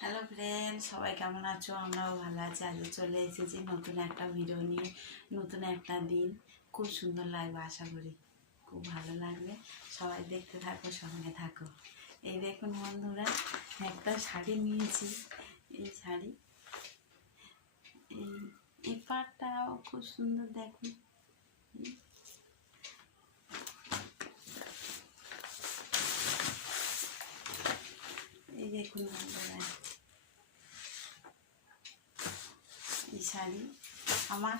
Hello friend, সবাই কেমন আছো? আমরাও ভালো আছি। আজকে চলে এসেছি নতুন একটা ভিডিও নিয়ে। নতুন একটা দিন, খুব সুন্দর লাগবে, আশা করি খুব ভালো লাগবে। সবাই দেখতে থাকো, সঙ্গে থাকো। এই দেখুন বন্ধুরা, একটা শাড়ি নিয়েছি। এই শাড়ি, এই এই পাটটাও খুব সুন্দর, দেখুন। এই দেখুন বন্ধুরা, এই শাড়ি আমার।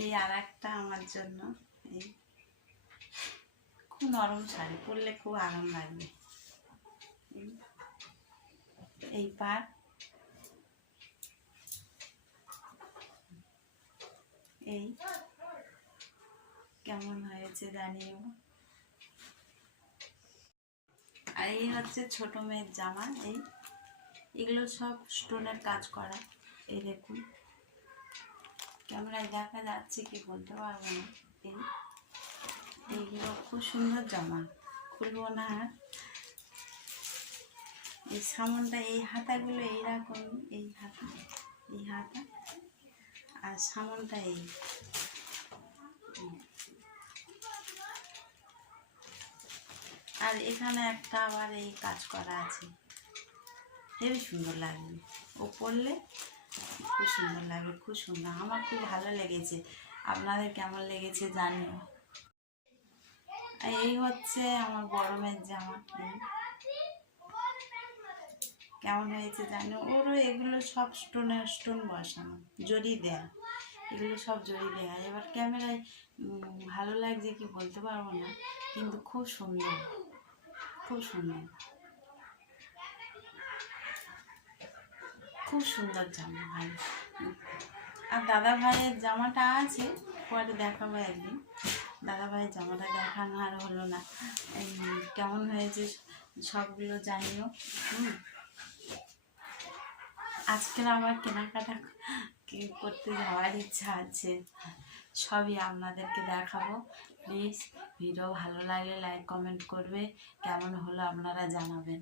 এই আর একটা আমার জন্য। এই খুব নরম শাড়ি, পরলে খুব আরাম লাগবে। এই পাট, এই কেমন হয়েছে জানিও। আর এই হচ্ছে ছোট মেয়ের জামা। এগুলো সব স্টোনের কাজ করা। এই দেখুন, ক্যামেরায় দেখা যাচ্ছে কি বলতে পারবো না। এইগুলো খুব সুন্দর জামা, খুলবো না। আর এই সামনটা, এই হাতাগুলো এইরকম, এই হাতা, এই হাতা, আর সামনটা এই। আর এখানে একটা আবার এই কাজ করা আছে, হেবি সুন্দর লাগবে। ও পরলে খুব সুন্দর লাগবে, খুব সুন্দর। আমার খুব ভালো লেগেছে, আপনাদের কেমন লেগেছে জানিও। এই হচ্ছে আমার বড় মেয়ের জামা। কেমন হয়েছে জানো। ওরও এগুলো সব স্টোন বসানো, জড়ি দেয়া। এগুলো সব জড়ি দেয়া। এবার ক্যামেরায় ভালো লাগছে কি বলতে পারবো না, কিন্তু খুব সুন্দর, খুব সুন্দর, খুব সুন্দর জামা। ভালো। আর দাদা ভাইয়ের জামাটা আছে, পরে দেখাবো একদিন। দাদা ভাইয়ের জামাটা দেখানো আর হলো না। কেমন হয়েছে সবগুলো জানিও। আজকের আমার কেনাকাটা করতে যাওয়ার ইচ্ছা আছে, সবই আপনাদেরকে দেখাবো। প্লিজ ভিডিও ভালো লাগলে লাইক কমেন্ট করবে, কেমন হলো আপনারা জানাবেন।